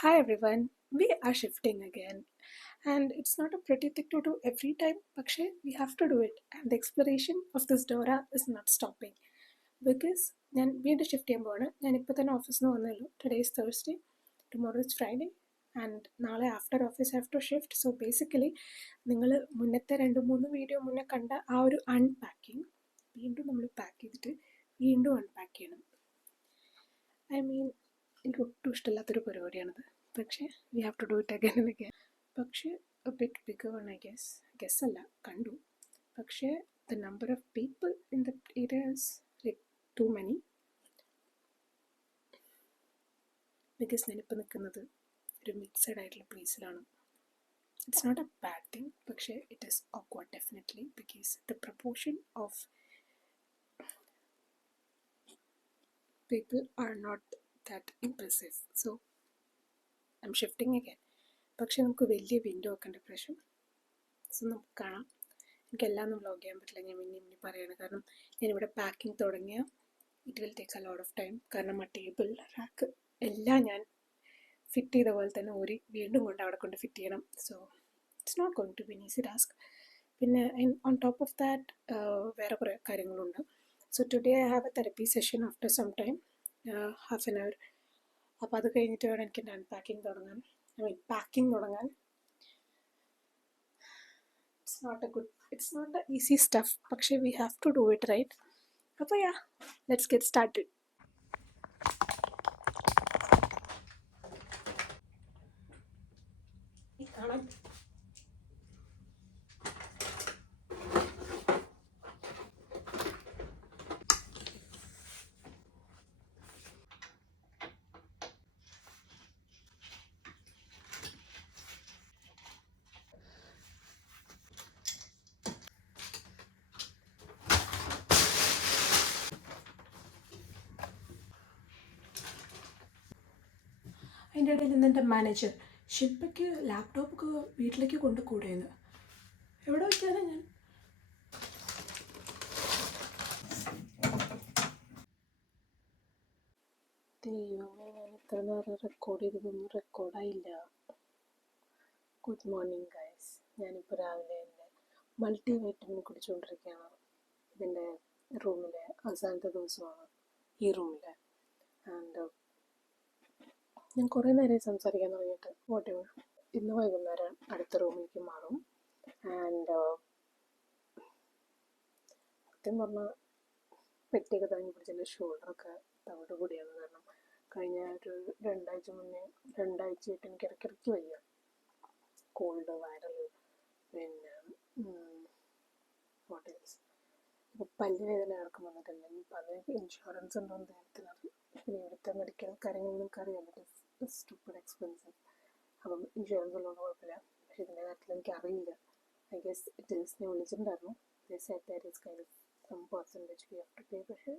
Hi everyone, we are shifting again, and it's not a pretty thing to do every time, but we have to do it. And the exploration of this Dora is not stopping because ഞാൻ വീണ്ടും shift ചെയ്യാൻ പോവാണ്. ഞാനിപ്പോൾ തന്നെ ഓഫീസിൽ നിന്ന് വന്നുള്ളൂ. Today is Thursday, tomorrow is Friday and നാളെ after office have to shift. So basically നിങ്ങൾ മുന്നത്തെ 2-3 വീഡിയോ മുന്നേ കണ്ട ആ ഒരു അൺപാക്കിങ് വീണ്ടും നമ്മൾ പാക്ക് ചെയ്തിട്ട് വീണ്ടും അൺപാക്ക് ചെയ്യണം. ഐ മീൻ എനിക്ക് ഒട്ടും ഇഷ്ടമില്ലാത്തൊരു പരിപാടിയാണത്. പക്ഷേ we have to do it again and again. പക്ഷേ ബിറ്റ് ബിഗർ വൺ ഗെസ് അല്ല കണ്ടു. പക്ഷേ the number of people in the area is like too many. Because ഞാനിപ്പോൾ നിൽക്കുന്നത് ഒരു മിക്സഡ് ആയിട്ടുള്ള പ്ലേസിലാണ്. It's not a bad thing, പക്ഷേ it is awkward definitely because the proportion of people are not that impressive. So I'm shifting again. പക്ഷെ നമുക്ക് വലിയ window വെക്കേണ്ട പ്രശ്നം. സോ നമുക്ക് കാണാം. എനിക്കെല്ലാം ഒന്നും വ്ലോഗ് ചെയ്യാൻ പറ്റില്ല, ഞാൻ ഇനി പറയാണ്. കാരണം ഞാനിവിടെ പാക്കിംഗ് തുടങ്ങിയ it will take a lot of time. കാരണം ആ ടേബിൾ റാക്ക് എല്ലാം ഞാൻ ഫിറ്റ് ചെയ്ത പോലെ തന്നെ വീണ്ടും കൊണ്ട് അവിടെ കൊണ്ട് ഫിറ്റ് ചെയ്യണം. So it's not going to be easy task. പിന്നെ ഓൺ ടോപ്പ് ഓഫ് ദാറ്റ് വേറെ കുറേ കാര്യങ്ങളുണ്ട്. So today I have a therapy session after some time, half an hour. അപ്പോൾ അത് കഴിഞ്ഞിട്ട് വേണം എനിക്ക് അൺപാക്കിംഗ് തുടങ്ങാൻ, പാക്കിംഗ് തുടങ്ങാൻ. it's not the easy stuff, പക്ഷേ we have to do it, right? അപ്പോൾ let's get started. അതിൻ്റെ ഇടയിൽ നിന്ന് എൻ്റെ മാനേജർ ശില്പയ്ക്ക് ലാപ്ടോപ്പൊക്കെ വീട്ടിലേക്ക് കൊണ്ട് കൂടെയെന്ന്. എവിടെ വയ്ക്കാനാ ഞാൻ? ദൈവമേ, ഞാൻ ഇത്ര നേരം റെക്കോർഡ് ചെയ്തതൊന്നും റെക്കോർഡായില്ല. Good morning guys. ഞാനിപ്പോൾ രാവിലെ എൻ്റെ മൾട്ടി വൈറ്റമിൻ കുടിച്ചുകൊണ്ടിരിക്കുകയാണ്. ഇതിൻ്റെ റൂമിലെ അവസാനത്തെ ദിവസമാണ് ഈ റൂമിലെ. ആൻഡ് ഞാൻ കുറേ നേരം സംസാരിക്കാൻ തുടങ്ങിയിട്ട് വാട്ട് എവർ. ഇന്ന് വൈകുന്നേരം അടുത്ത റൂമിലേക്ക് മാറും. ആൻഡ് സത്യം പറഞ്ഞാൽ പെട്ടിയൊക്കെ താങ്ങി പിടിച്ചെൻ്റെ ഷോൾഡറൊക്കെ തവിട് കൂടിയാണ്. കാരണം കഴിഞ്ഞ ഒരു രണ്ടാഴ്ചയായിട്ട് എനിക്ക് ഇടയ്ക്കിടയ്ക്ക് വയ്യ. കോൾഡ്, വൈറൽ, പിന്നെ വാട്ട് എൽസ്. ഇപ്പോൾ പല്ല് വേദന ആർക്കും വന്നിട്ടില്ല. ഇപ്പം അതിനൊക്കെ ഇൻഷുറൻസ് ഉണ്ടോ എന്ന് ദൈവത്തിനറിയാം. പിന്നെ ഇവിടുത്തെ മെഡിക്കൽ കാര്യങ്ങൾ നിങ്ങൾക്ക് അറിയാം, സ്റ്റുപ്പിഡ് എക്സ്പെൻസീവ്. അപ്പം ഇൻഷുറൻസ് ഉള്ളതുകൊണ്ട് കുഴപ്പമില്ല. പക്ഷേ ഇതിൻ്റെ കാര്യത്തിൽ എനിക്കറിയില്ല. ഐ ഗെസ് ഡീൽസിനെ വിളിച്ചിട്ടുണ്ടായിരുന്നു. Some percentage we have to pay. പക്ഷേ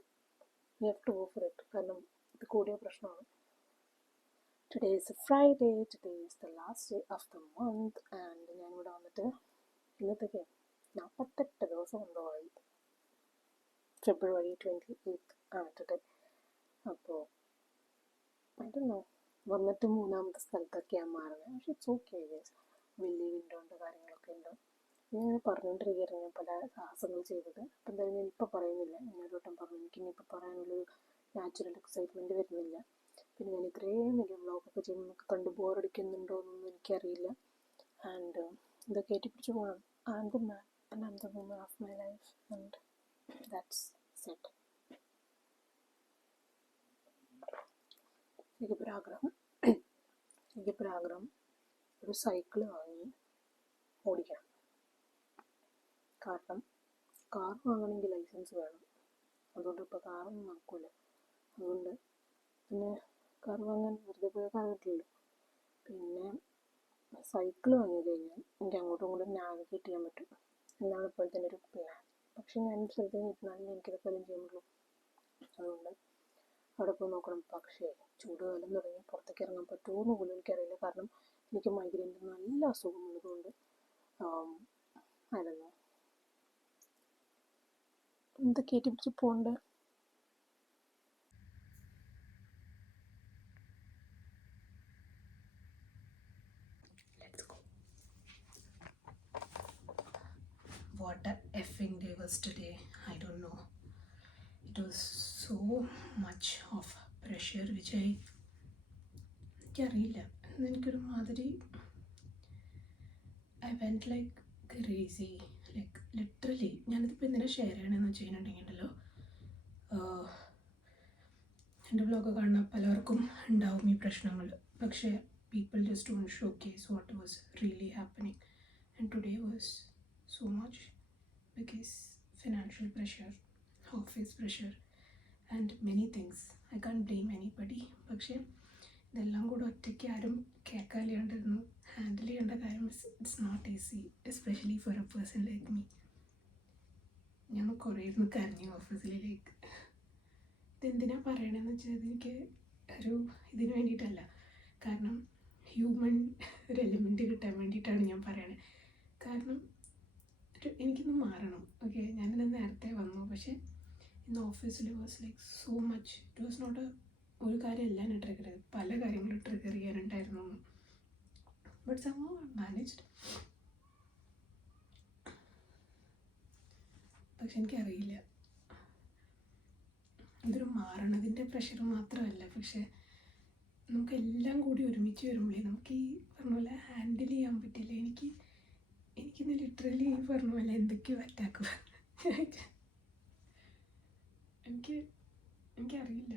we have to go for it. കാരണം ഇത് കൂടിയ പ്രശ്നമാണ്. Today is a Friday. Today is the last day of the month. And ഞാനിവിടെ വന്നിട്ട് ഇന്നത്തേക്ക് 48 ദിവസം എന്തോ ആയി. ഫെബ്രുവരി 28 ആണ് ടുഡേ. അപ്പോൾ അതൊന്നോ വന്നിട്ട് 3-ാമത്തെ സ്ഥലത്തൊക്കെയാണ് മാറുന്നത്. പക്ഷേ ഇറ്റ്സ് ഓക്കെ. വലിയ വിൻഡോൻ്റെ കാര്യങ്ങളൊക്കെ ഉണ്ട്. ഞാനിങ്ങനെ പറഞ്ഞുകൊണ്ടിരിക്കുകയായിരുന്നു ഞാൻ പല സാഹസങ്ങൾ ചെയ്തത്. അപ്പം എന്തായാലും ഞാൻ ഇപ്പോൾ പറയുന്നില്ല. ഞാനൊരു വട്ടം പറഞ്ഞു, എനിക്കിനിപ്പോൾ പറയാനുള്ളൊരു നാച്ചുറൽ എക്സൈറ്റ്മെൻറ്റ് വരുന്നില്ല. പിന്നെ ഞാൻ ഇത്രയും വലിയ വ്ളോഗൊക്കെ ചെയ്യുമ്പോൾ നമുക്ക് കണ്ട് ബോറടിക്കുന്നുണ്ടോ എന്നൊന്നും എനിക്കറിയില്ല. ആൻഡ് ഇതൊക്കെ ഏറ്റിപ്പിടിച്ച് പോകണം. I am the man and I am the woman of my life and that's set. എനിക്കൊരാഗ്രഹം ഒരു സൈക്കിൾ വാങ്ങി ഓടിക്കണം. കാരണം കാർ വാങ്ങണമെങ്കിൽ ലൈസൻസ് വേണം. അതുകൊണ്ട് ഇപ്പോൾ കാറൊന്നും നടക്കില്ല. അതുകൊണ്ട് പിന്നെ കാർ വാങ്ങാൻ വെറുതെ പോയ കാർ കിട്ടില്ലല്ലോ. പിന്നെ സൈക്കിൾ വാങ്ങി കഴിഞ്ഞാൽ എനിക്ക് അങ്ങോട്ടും ഇങ്ങോട്ടും നാവിഗേറ്റ് ചെയ്യാൻ പറ്റും എന്നാണ് ഇപ്പോഴത്തെ ഒരു പ്ലാൻ. പക്ഷേ ഞാൻ സ്ഥലത്ത് ഇരുന്നാലും എനിക്കിതൊക്കെ ചെയ്യാൻ പറ്റുള്ളൂ. അതുകൊണ്ട് അവിടെ പോയി നോക്കണം. പക്ഷേ ചൂടുകാലം തുടങ്ങി പുറത്തേക്ക് ഇറങ്ങാൻ പറ്റുമോ എന്ന് പോലും എനിക്കറിയില്ല. കാരണം എനിക്ക് മൈഗ്രൈൻ്റെ നല്ല അസുഖമുള്ളതുകൊണ്ട് അതൊന്നും എന്തൊക്കെ ഏറ്റിപ്പിടിച്ച് പോകണ്ടേ. what a effing day was today. I don't know. It was so much of pressure which എനിക്കറിയില്ല. എനിക്കൊരു മാതിരി I went like crazy. Like literally ഞാനിതിപ്പോൾ എന്തിനാ ഷെയർ ചെയ്യണമെന്ന് വെച്ച് കഴിഞ്ഞിട്ടുണ്ടെങ്കിലോ, എൻ്റെ വ്ളോഗ് കാണുന്ന പലർക്കും ഉണ്ടാവും ഈ പ്രശ്നങ്ങൾ. പക്ഷേ people just don't showcase what was really happening. And today was so much because financial pressure, office pressure and many things. I can't blame anybody. പക്ഷേ ഇതെല്ലാം കൂടെ ഒറ്റയ്ക്ക് ആരും കേൾക്കാനില്ലാണ്ടിരുന്നു ഹാൻഡിൽ ചെയ്യേണ്ട കാര്യം it's not easy, especially for a person like me. ഞാൻ കുറേ ഇരുന്ന് കരഞ്ഞു ഓഫീസിലേക്ക്. ഇതെന്തിനാണ് പറയണമെന്ന് വെച്ചാൽ എനിക്ക് ഒരു ഇതിന് വേണ്ടിയിട്ടല്ല, കാരണം ഹ്യൂമൻ ഒരു എലിമെൻറ്റ് കിട്ടാൻ വേണ്ടിയിട്ടാണ് ഞാൻ പറയണത്. കാരണം എനിക്കിന്ന് മാറണം. ഓക്കെ, ഞാനിന്ന് നേരത്തെ വന്നു, പക്ഷേ ഇന്ന് ഓഫീസിൽ was like so much. It was not ഒരു കാര്യമല്ല എന്നെ ട്രിഗർ ചെയ്ത്, പല കാര്യങ്ങളും ട്രിഗർ ചെയ്യാനുണ്ടായിരുന്നു. But somehow managed. പക്ഷെ എനിക്കറിയില്ല, ഇതൊരു മാറണതിൻ്റെ പ്രഷർ മാത്രമല്ല, പക്ഷേ നമുക്കെല്ലാം കൂടി ഒരുമിച്ച് വരുമ്പോഴേ നമുക്ക് ഈ പറഞ്ഞ പോലെ ഹാൻഡിൽ ചെയ്യാൻ പറ്റില്ല. എനിക്കിന്ന് ലിറ്ററലി ഈ പറഞ്ഞ പോലെ എന്തൊക്കെയോ അറ്റാക്ക്. എനിക്കറിയില്ല.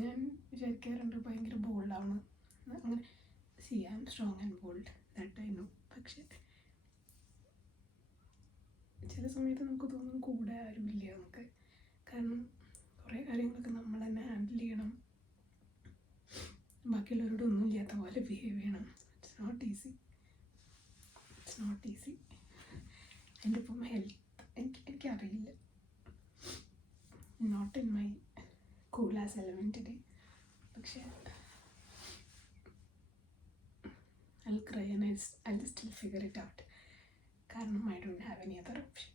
ഞാൻ വിചാരിക്കാറുണ്ട് ഭയങ്കര ബോൾഡാവണം അങ്ങനെ. I am strong and bold, that I know. പക്ഷേ ചില സമയത്ത് നമുക്ക് തോന്നും കൂടെ ആരുമില്ല നമുക്ക്. കാരണം കുറേ കാര്യങ്ങളൊക്കെ നമ്മൾ തന്നെ ഹാൻഡിൽ ചെയ്യണം, ബാക്കിയുള്ളവരോട് ഒന്നും ഇല്ലാത്ത പോലെ ബിഹേവ് ചെയ്യണം. It's not easy. എൻ്റെ ഇപ്പം ഹെൽത്ത് എനിക്കറിയില്ല, not in my cool as element today. പക്ഷേ I will cry and I will still figure it out. കാരണം I don't have any other option.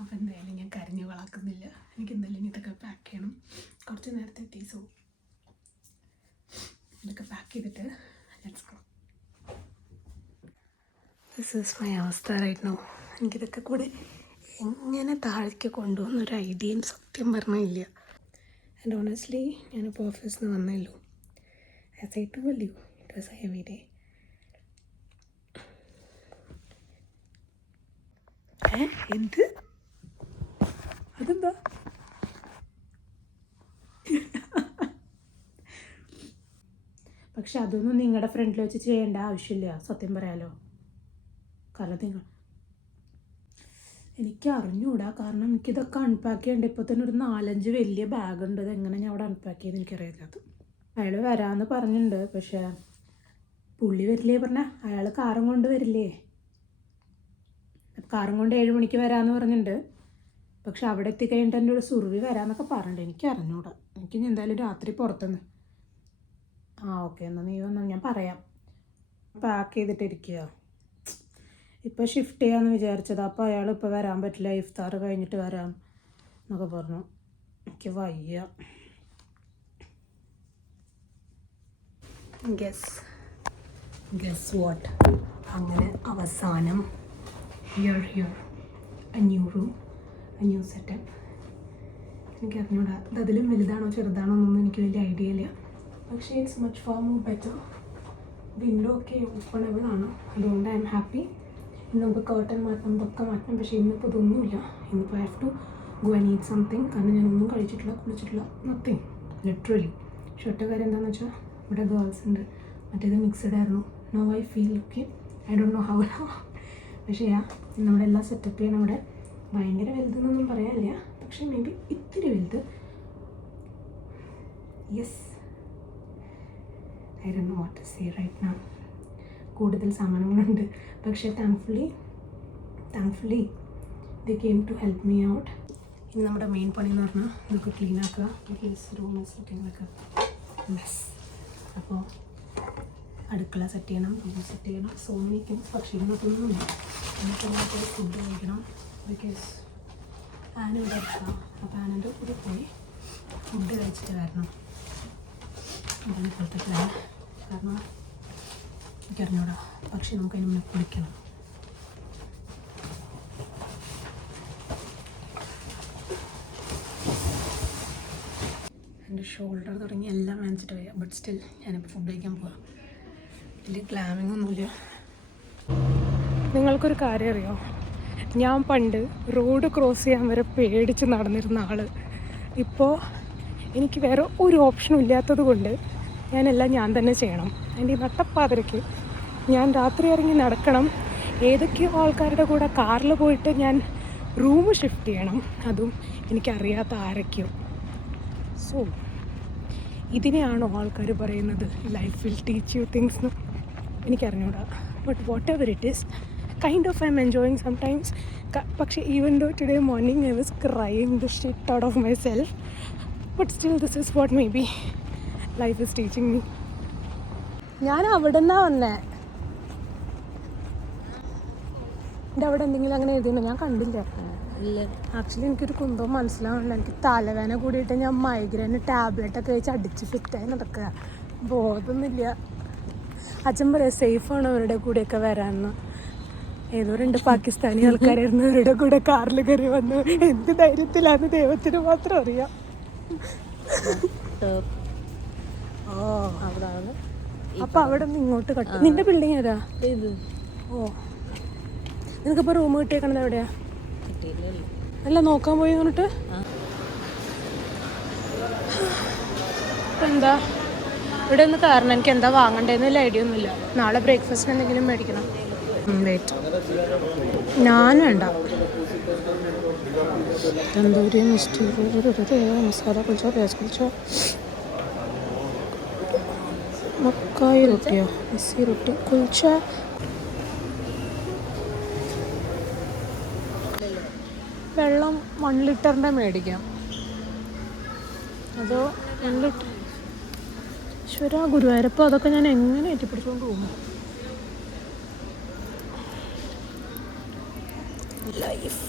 അപ്പോൾ എന്തായാലും ഞാൻ കരഞ്ഞ് വളക്കുന്നില്ല. എനിക്ക് എന്തായാലും ഇതൊക്കെ പാക്ക് ചെയ്യണം. കുറച്ച് നേരത്തെ എത്തി, സോ ഇതൊക്കെ പാക്ക് ചെയ്തിട്ട് let's go. This is my അവസ്ഥ റൈറ്റ് നൗ. എനിക്കിതൊക്കെ കൂടെ എങ്ങനെ താഴേക്ക് കൊണ്ടുപോകുന്നൊരു ഐഡിയയും സത്യം പറഞ്ഞില്ല. ആൻഡ് ഓണസ്റ്റ്ലി ഞാനിപ്പോൾ ഓഫീസിൽ നിന്ന് വന്നല്ലോ. As I told you, it was A heavy day. എന്ത് അതെന്താ? പക്ഷെ അതൊന്നും നിങ്ങളുടെ ഫ്രണ്ടിൽ വെച്ച് ചെയ്യേണ്ട ആവശ്യമില്ല, സത്യം പറയാലോ. കാരണം എനിക്ക് അറിഞ്ഞൂടാ, കാരണം എനിക്കിതൊക്കെ അൺപാക്ക് ചെയ്യേണ്ട. ഇപ്പോൾ തന്നെ ഒരു 4-5 വലിയ ബാഗുണ്ട്. അതെങ്ങനെ ഞാൻ അവിടെ അൺപാക്ക് ചെയ്ത് എനിക്കറിയാത്തത്. അയാൾ വരാമെന്ന് പറഞ്ഞിട്ടുണ്ട്, പക്ഷേ പുള്ളി വരില്ലേ പറഞ്ഞാൽ അയാൾ കാറും കൊണ്ട് വരില്ലേ. കാറും കൊണ്ട് 7 മണിക്ക് വരാമെന്ന് പറഞ്ഞിട്ടുണ്ട്. പക്ഷെ അവിടെ എത്തിക്കഴിഞ്ഞിട്ട് എൻ്റെ ഒരു സുറുവി വരാമെന്നൊക്കെ പറഞ്ഞിട്ടുണ്ട്. എനിക്ക് അറിഞ്ഞൂടാ. എനിക്ക് എന്തായാലും രാത്രി പുറത്തുനിന്ന് ഓക്കെ എന്നാൽ നീ വന്നാൽ ഞാൻ പറയാം. പാക്ക് ചെയ്തിട്ടിരിക്കുക. ഇപ്പോൾ ഷിഫ്റ്റ് ചെയ്യാമെന്ന് വിചാരിച്ചത്. അപ്പോൾ അയാൾ ഇപ്പോൾ വരാൻ പറ്റില്ല, ഇഫ്താർ കഴിഞ്ഞിട്ട് വരാം എന്നൊക്കെ പറഞ്ഞു. എനിക്ക് വയ്യ. ഗസ് വാട്ട്, അങ്ങനെ അവസാനം here A new room, A new setup. എനിക്ക് അറിഞ്ഞൂടാ ഇത് അതിലും വലുതാണോ ചെറുതാണോ എന്നൊന്നും എനിക്ക് വലിയ ഐഡിയ ഇല്ല. പക്ഷേ it's much far more better. Window ഒക്കെ ഓപ്പണബിൾ ആണ്, അതുകൊണ്ട് ഐ എം ഹാപ്പി. ഇന്ന് നമുക്ക് കേർട്ടൻ മാറ്റണം, ഇതൊക്കെ മാറ്റണം. പക്ഷേ ഇന്നിപ്പോൾ ഇതൊന്നുമില്ല. ഇന്നിപ്പോൾ I have to go and eat something. കാരണം ഞാനൊന്നും കഴിച്ചിട്ടില്ല, കുളിച്ചിട്ടില്ല, നത്തിങ് ലിറ്ററലി. പക്ഷേ ഒറ്റ കാര്യം എന്താണെന്ന് വെച്ചാൽ ഇവിടെ ഗേൾസ് ഉണ്ട്, മറ്റേത് മിക്സഡ് ആയിരുന്നു. No I feel okay, I don't know how. പക്ഷേ നമ്മുടെ എല്ലാ സെറ്റപ്പ് ചെയ്യണം. ഇവിടെ ഭയങ്കര വലുതെന്നൊന്നും പറയാനില്ല, പക്ഷേ മേ ബി ഇത്തിരി വലുത്. Yes, I don't know what to say right now. കൂടുതൽ സാമാനങ്ങളുണ്ട്, പക്ഷേ thankfully they came to help me out. ഇനി നമ്മുടെ മെയിൻ പണി എന്ന് പറഞ്ഞാൽ ഇതൊക്കെ ക്ലീൻ ആക്കുക. Because room is looking like a mess. അപ്പോൾ അടുക്കള സെറ്റ് ചെയ്യണം, റൂം സെറ്റ് ചെയ്യണം, സോ മെനി തിങ്സ്. പക്ഷേ ഇന്നൊക്കൊന്നുമില്ല. എന്നിട്ട് ഫുഡ് കഴിക്കണം. ബിക്കോസ് ആനിവിടെ എടുക്കാം. അപ്പോൾ ആനിൻ്റെ കൂടെ പോയി ഫുഡ് കഴിച്ചിട്ട് വരണം. അതാണ് ഇപ്പോഴത്തെ പ്ലാൻ. കാരണം എനിക്കറിഞ്ഞൂടാ, പക്ഷേ നമുക്കതിന് മുന്നേ കുളിക്കണം. ഷോൾഡർ തുടങ്ങി എല്ലാം വാങ്ങിച്ചിട്ട് വരിക. ബട്ട് സ്റ്റിൽ ഞാനിപ്പോൾ ഫുഡ് കഴിക്കാൻ പോവാം. വലിയ ഗ്ലാമിംഗ് ഒന്നുമില്ല. നിങ്ങൾക്കൊരു കാര്യം അറിയോ, ഞാൻ പണ്ട് റോഡ് ക്രോസ് ചെയ്യാൻ വരെ പേടിച്ച് നടന്നിരുന്ന ആൾ ഇപ്പോൾ എനിക്ക് വേറെ ഒരു ഓപ്ഷനും ഇല്ലാത്തത് കൊണ്ട് ഞാനെല്ലാം ഞാൻ തന്നെ ചെയ്യണം. എൻ്റെ ഈ നട്ടപ്പാതിരയ്ക്ക് ഞാൻ രാത്രി ഇറങ്ങി നടക്കണം. ഏതൊക്കെയോ ആൾക്കാരുടെ കൂടെ കാറിൽ പോയിട്ട് ഞാൻ റൂം ഷിഫ്റ്റ് ചെയ്യണം, അതും എനിക്കറിയാത്ത ആരൊക്കെയോ. സോ ഇതിനെയാണോ ആൾക്കാർ പറയുന്നത് life will teach you things എന്ന്? എനിക്കറിഞ്ഞൂടാ. But whatever it is, kind of I am enjoying sometimes. പക്ഷേ even though today morning I was crying the shit out of myself, but still this is what maybe life is teaching me. ഞാൻ അവിടെ നിന്നാണ് വന്നേ. എൻ്റെ അവിടെ എന്തെങ്കിലും അങ്ങനെ എഴുതിയുണ്ടോ? ഞാൻ കണ്ടില്ല. ആക്ച്വലി എനിക്കൊരു കുന്തവും മനസ്സിലാവുന്നില്ല. എനിക്ക് തലവേദന കൂടിയിട്ട് ഞാൻ മൈഗ്രെയിന് ടാബ്ലറ്റൊക്കെ വെച്ച് അടിച്ച് ഫിറ്റായി നടക്കുക. ബോധമൊന്നുമില്ല. അച്ഛൻ പറയാം സേഫാണ് അവരുടെ കൂടെയൊക്കെ വരാമെന്ന്. ഏതോ 2 പാകിസ്ഥാനി ആൾക്കാരായിരുന്നു അവരുടെ കൂടെ കാറിൽ കയറി വന്നു. എന്ത് ധൈര്യത്തിലാന്ന് ദൈവത്തിന് മാത്രം അറിയാം. ഓ അവിടാണ്. അപ്പം അവിടെ നിന്ന് ഇങ്ങോട്ട് കട്ടു. നിന്റെ ബിൽഡിങ് ഏതാ? ഓ, നിനക്കിപ്പോൾ റൂം കിട്ടിയേക്കണത് എവിടെയാ? അല്ല നോക്കാൻ പോയി എന്നിട്ട് എന്താ ഇവിടെ ഒന്ന് കാരണം എനിക്ക് എന്താ വാങ്ങണ്ടേന്നല്ല ഐഡിയ ഒന്നുമില്ല. നാളെ ബ്രേക്ക്ഫാസ്റ്റിന് എന്തെങ്കിലും മേടിക്കണം. വെയിറ്റ്, ഞാൻ വേണ്ട. തന്തൂരി മിസ്റ്റി മസാല കുൽച്ച, പ്യാസ് കുൽച്ച, മക്കായി റൊട്ടിയോ, മിസ്സി റൊട്ടി, കുൽച്ച. വെള്ളം 1 ലിറ്ററിൻ്റെ മേടിക്കാം. അതോ 1 ലിറ്റർ? ഈശ്വര ഗുരുവായൂരപ്പോൾ അതൊക്കെ ഞാൻ എങ്ങനെ എത്തിപ്പിടിച്ചുകൊണ്ട് പോകുന്നു? ലൈഫ്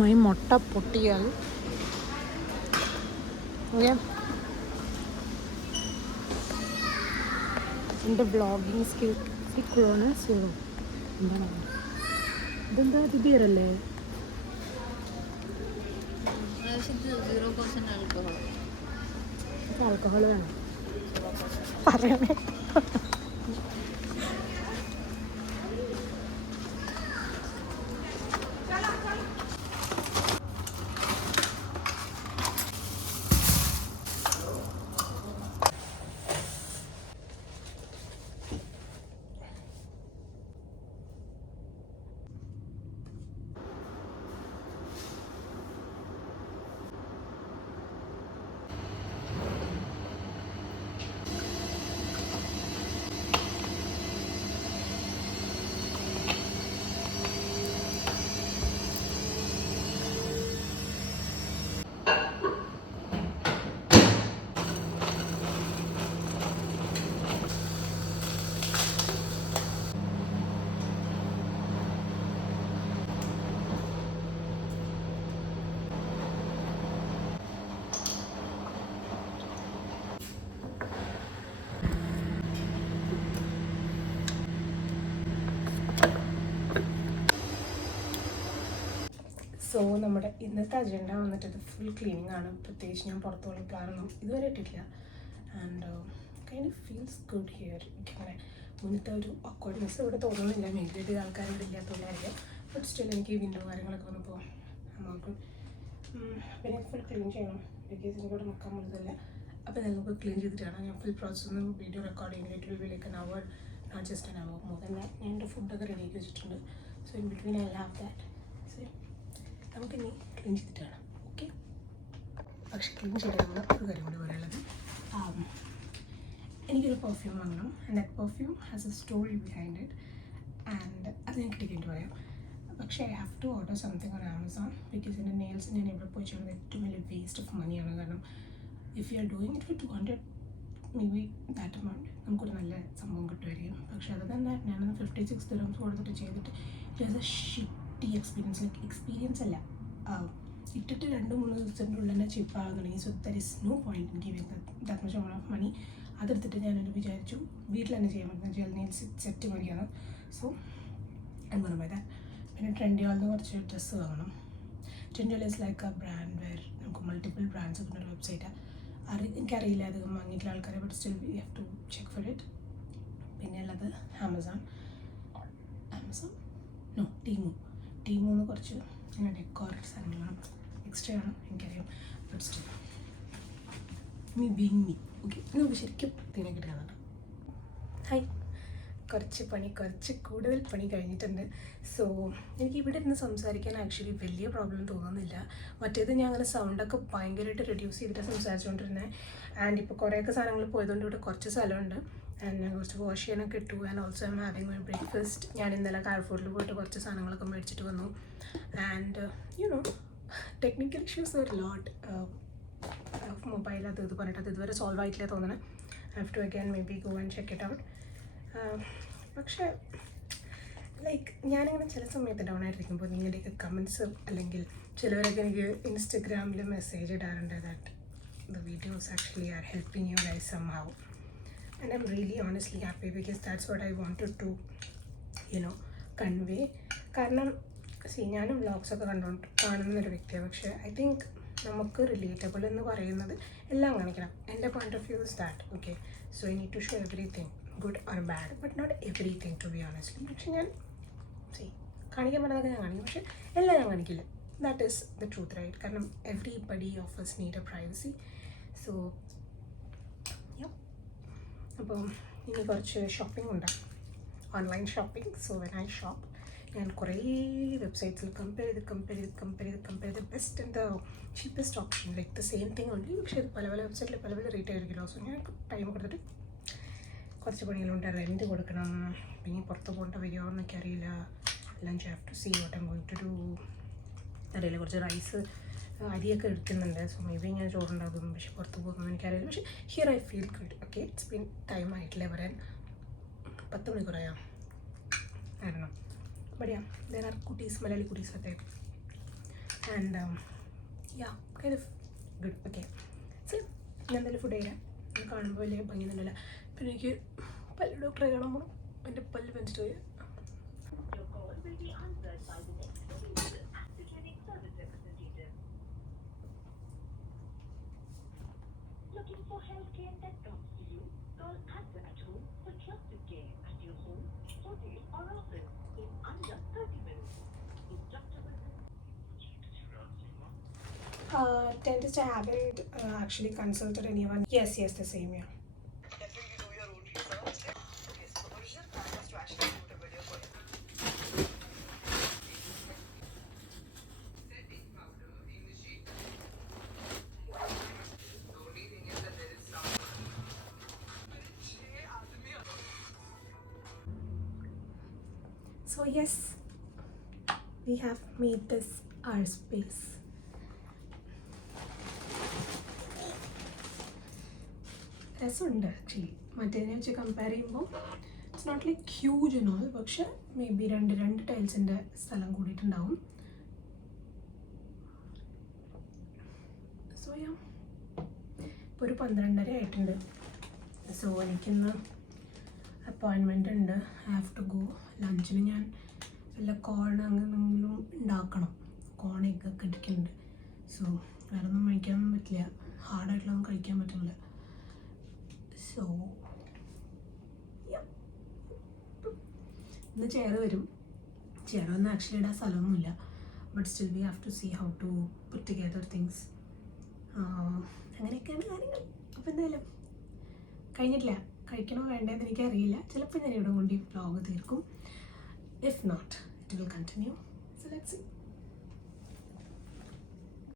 മൈ മുട്ട പൊട്ടിയാൽ ഓക്കെ. എൻ്റെ ബ്ലോഗിങ് സ്കില്ലാണ് 0. എന്താണ് ഇതെന്താ ദിദിയറല്ലേ? ആൽക്കഹോൾ വേണം പറയണേ. സോ നമ്മുടെ ഇന്നത്തെ അജണ്ട വന്നിട്ട് ഇത് ഫുൾ ക്ലീനിങ് ആണ്. പ്രത്യേകിച്ച് ഞാൻ പുറത്തുള്ള പ്ലാനൊന്നും ഇതുവരെ ഇട്ടിട്ടില്ല. And kind of feels good here. എനിക്കങ്ങനെ മുന്നത്തെ ഒരു അക്വേർഡ്നെസ് ഇവിടെ തോന്നുന്നില്ല. മെയിൻലി ആൾക്കാർ ഇവിടെ ഇല്ലാത്തതുകൊണ്ടായിരിക്കും. ബട്ട് സ്റ്റിൽ എനിക്ക് വിൻഡോ കാര്യങ്ങളൊക്കെ വന്നപ്പോൾ നമുക്ക് പിന്നെ ഫുൾ ക്ലീൻ ചെയ്യണം. ബിക്കോസ് എനിക്കിവിടെ നിൽക്കാൻ പറ്റുന്നില്ല. അപ്പോൾ നമുക്ക് ക്ലീൻ ചെയ്തിട്ടാണ് ഞാൻ ഫുൾ പ്രോസസ് ഒന്ന് വീഡിയോ റെക്കോർഡ് ചെയ്യുന്നത്. It will be like an hour, not just an hour, more than that. ഞാൻ എൻ്റെ ഫുഡൊക്കെ റെഡിയാക്കി വെച്ചിട്ടുണ്ട്. So in between I have that. So നമുക്ക് ഇനി ക്ലീൻ ചെയ്തിട്ടാണ്. ഓക്കെ, പക്ഷെ ക്ലീൻ ചെയ്തിട്ടുള്ള ഒരു കാര്യം കൂടി പറയാനുള്ളത്, എനിക്കൊരു പെർഫ്യൂം വാങ്ങണം. And that perfume has a story behind it. And അത് ഞാൻ കിട്ടിയിട്ട് പറയാം. പക്ഷേ I have to order something on Amazon. Because എൻ്റെ നെയിൽസ് ഞാൻ ഇവിടെ പോയി ചെയ്യുന്നത് ഏറ്റവും വലിയ വേസ്റ്റ് ഓഫ് മണിയാണ്. കാരണം if you are doing it for 200 may be that amount നമുക്കൊരു നല്ല സംഭവം കിട്ടുമായിരിക്കും. പക്ഷേ അത് തന്നെ ഞാനൊന്ന് 56 dirhams കൊടുത്തിട്ട് ചെയ്തിട്ട് it has a shitty experience. Like experience അല്ല, ഇട്ടിട്ട് 2-3 ദിവസത്തിൻ്റെ ഉള്ളിൽ തന്നെ ചിപ്പാകാൻ തുടങ്ങി. So there is no point in giving that much amount of money. അതെടുത്തിട്ട് ഞാനൊരു വിചാരിച്ചു വീട്ടിൽ തന്നെ ചെയ്യാൻ പറ്റുന്ന ജെൽ നെയിൽസ് സെറ്റ് മേടിക്കണം. So I'm gonna buy that. പിന്നെ ട്രെൻഡിയോളിൽ കുറച്ച് ഡ്രസ്സ് വാങ്ങണം. Trendyol is like a brand where നമുക്ക് മൾട്ടിപ്പിൾ ബ്രാൻഡ്സ് കിട്ടുന്ന ഒരു വെബ്സൈറ്റാണ്. എനിക്കറിയില്ല അധികം വാങ്ങിയിട്ടുള്ള ആൾക്കാരെ, but still we have to check for it. പിന്നെ ഉള്ളത് ആമസോൺ നോ ടീമൂന്ന് കുറച്ച് ഇങ്ങനെ ഡെക്കോർ സാധനങ്ങളാണ്, എക്സ്ട്രാ ആണ് എനിക്കറിയാം, ബട്ട് സ്റ്റിൽ മീ ഓക്കെ. നമുക്ക് ശരിക്കും ഇതിനെ കിട്ടുന്നുണ്ട്. ഹായ്, കുറച്ച് കൂടുതൽ പണി കഴിഞ്ഞിട്ടുണ്ട്. സോ എനിക്ക് ഇവിടെ ഇരുന്ന് സംസാരിക്കാൻ ആക്ച്വലി വലിയ പ്രോബ്ലം തോന്നുന്നില്ല. മറ്റേത് ഞാൻ അങ്ങനെ സൗണ്ടൊക്കെ ഭയങ്കരമായിട്ട് റെഡ്യൂസ് ചെയ്തിട്ട് സംസാരിച്ചുകൊണ്ടിരുന്നത്. ആൻഡ് ഇപ്പോൾ കുറേയൊക്കെ സാധനങ്ങൾ പോയതുകൊണ്ട് ഇവിടെ കുറച്ച് സ്ഥലമുണ്ട്. ആൻഡ് ഞാൻ കുറച്ച് വാഷ് ചെയ്യാനൊക്കെ ഇട്ടു. And also I M having my breakfast. ഞാൻ ഇന്നലെ കാർഫോർഡിൽ പോയിട്ട് കുറച്ച് സാധനങ്ങളൊക്കെ മേടിച്ചിട്ട് വന്നു. ആൻഡ് ടെക്നിക്കൽ ഇഷ്യൂസ് ഒരു ലോട്ട് മൊബൈൽ അത് ഇത് പറഞ്ഞിട്ട് അത് ഇതുവരെ സോൾവ് ആയിട്ടില്ല തോന്നുന്നത്. I have to again maybe go and check it out. പക്ഷേ ലൈക്ക് ഞാനിങ്ങനെ ചില സമയത്ത് ഡൗൺ ആയിട്ടിരിക്കുമ്പോൾ നിങ്ങളുടെയൊക്കെ കമൻസ് അല്ലെങ്കിൽ ചിലവരൊക്കെ എനിക്ക് ഇൻസ്റ്റഗ്രാമിൽ മെസ്സേജ് ഇടാറുണ്ട് that the videos actually are helping you guys somehow. And I'm really honestly happy because that's what I wanted to convey. കാരണം ഞാനും വ്ളോഗ്സൊക്കെ കാണുന്നൊരു വ്യക്തിയാണ്. പക്ഷേ ഐ തിങ്ക് നമുക്ക് റിലേറ്റബിൾ എന്ന് പറയുന്നത് എല്ലാം കാണിക്കണം. എൻ്റെ point of view is that okay. So I need to show everything good or bad, but not everything to be honestly. പക്ഷേ ഞാൻ കാണിക്കാൻ പറ്റുന്നതൊക്കെ ഞാൻ കാണിക്കും, പക്ഷേ എല്ലാം ഞാൻ കാണിക്കില്ല. That is the truth right. കാരണം everybody of us need a privacy. So അപ്പം ഇനി കുറച്ച് ഷോപ്പിംഗ് ഉണ്ട്, online shopping. So when I shop ഞാൻ കുറേ വെബ്സൈറ്റ്സിൽ കമ്പയർ ചെയ്ത് best and the cheapest option like the same thing ഉണ്ട്. പക്ഷേ പല വെബ്സൈറ്റിൽ പല റേറ്റ് ആയിരിക്കുമല്ലോ. സോ ഞാൻ ടൈം കൊടുത്തിട്ട് കുറച്ച് പണികളുണ്ട്. റെൻറ്റ് കൊടുക്കണം, പിന്നെ പുറത്ത് പോകേണ്ട വരുമോ എന്നൊക്കെ അറിയില്ല. Lunch have to see what I'm going to do. അറിയില്ല, കുറച്ച് റൈസ് അരിയൊക്കെ എടുക്കുന്നുണ്ട്. സോ മേ ബി ഞാൻ ചോറുണ്ടാകും, പക്ഷേ പുറത്ത് പോകുന്നത് എനിക്കറിയില്ല. പക്ഷേ here I feel good. Okay, it's been time ആയിട്ടില്ല വരാൻ, 10 മണിക്കൂറായോ ആയിരുന്നു. ബട്ട് യാ ദെർ ആർ കുട്ടീസ്, മലയാളി കുട്ടീസ് അതെ. And yeah kind of good. Okay, so ഞാൻ എന്തായാലും ഫുഡ് കഴിക്കാം. കാണുമ്പോൾ വലിയ ഭംഗിയൊന്നുമില്ല. പിന്നെ എനിക്ക് പല്ല് ഡോക്ടറെ കാണാൻ പോകണം, എൻ്റെ പല്ല് വെച്ചിട്ട് പോയി. Dentist, I haven't actually consulted anyone. Yes, the same, yeah. Definitely do your own research. Okay, so the original plan was to actually shoot a video for you. Setting powder in the shade. The only thing is that there is some. So yes, we have made this our space. രസമുണ്ട് actually, മറ്റേതിനെ വെച്ച് compare ചെയ്യുമ്പോൾ it's not like huge and all. പക്ഷെ maybe രണ്ട് ടൈൽസിൻ്റെ സ്ഥലം കൂടിയിട്ടുണ്ടാവും. So yeah, ഇപ്പോൾ ഒരു 12:30 ആയിട്ടുണ്ട്. സോ എനിക്കിന്ന് അപ്പോയിൻമെൻ്റ് ഉണ്ട്, ഐ ഹാവ് ടു ഗോ. ലഞ്ചിന് ഞാൻ വല്ല കോൺ അങ്ങനെ എന്തെങ്കിലും ഉണ്ടാക്കണം, കോൺ എഗ്ഗൊക്കെ ഇടിക്കുന്നുണ്ട്. സോ വേറെ ഒന്നും കഴിക്കാനൊന്നും പറ്റില്ല, ഹാർഡായിട്ടുള്ളതൊന്നും കഴിക്കാൻ പറ്റില്ല. സോ ഇന്ന് ചെയർ വരും. ചെയറൊന്നും ആക്ച്വലി ഇടാൻ സ്ഥലമൊന്നുമില്ല, but still we have to see how to put together things. അങ്ങനെയൊക്കെയാണ് കാര്യങ്ങൾ. അപ്പോൾ എന്തായാലും കഴിഞ്ഞിട്ടില്ല, കഴിക്കണോ വേണ്ടതെന്ന് എനിക്കറിയില്ല. ചിലപ്പോൾ ഞാൻ ഇവിടെ കൊണ്ട് ഈ വ്ലോഗ് തീർക്കും. If not it will continue. So let's see.